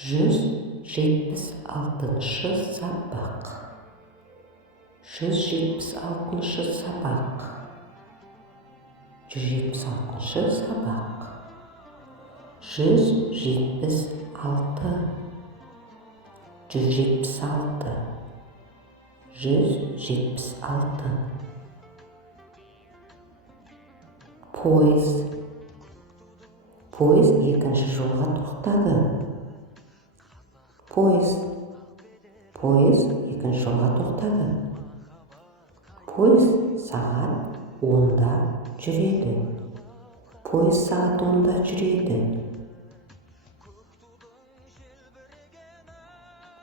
176-шы сабақ. 176-шы сабақ. 176-шы сабақ. 176. 176. 176. Пойыз. Пойыз екінші жолға тоқтады. Пойыз. Пойыз екінші жолға тоқтады. Пойыз сағат 10-да жүреді. Пойыз сағат 10-да жүреді.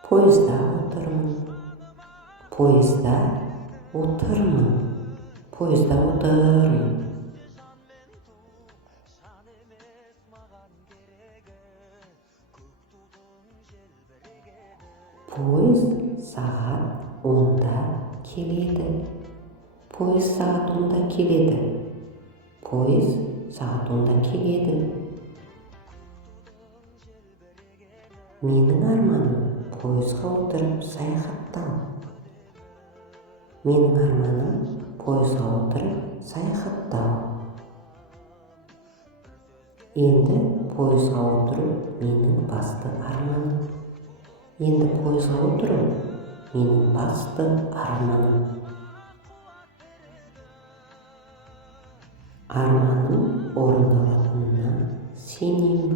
Пойызда отырмын. Пойызда отырмын. Пойызда отырмын. Пойыз сағат 10-да келеді. Пойыз сағат 10-да келеді. Пойыз сағат 10-да келеді. Менің арманым пойызға отырып саяхаттау. Менің арманым пойызға отырып саяхаттау. Енді пойызға отыру менің басты арманым. Енді пойызға отыру менің басты арманым. Арманым орындалатынына сенемін.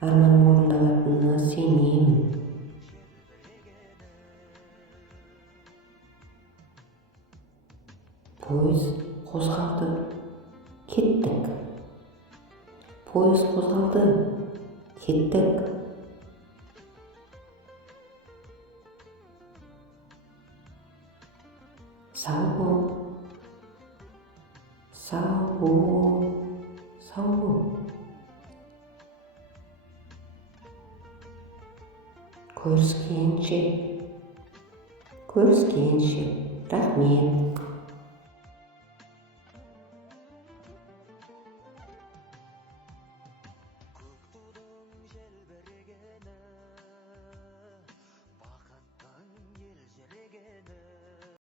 Арманым орындалатынына сенемін. Пойыз қозғалды. Кеттік. Пойыз қозғалды. Кеттік. Сау бол. Сау бол. Сау бол. Көріскенше. Көріскенше. Рахмет.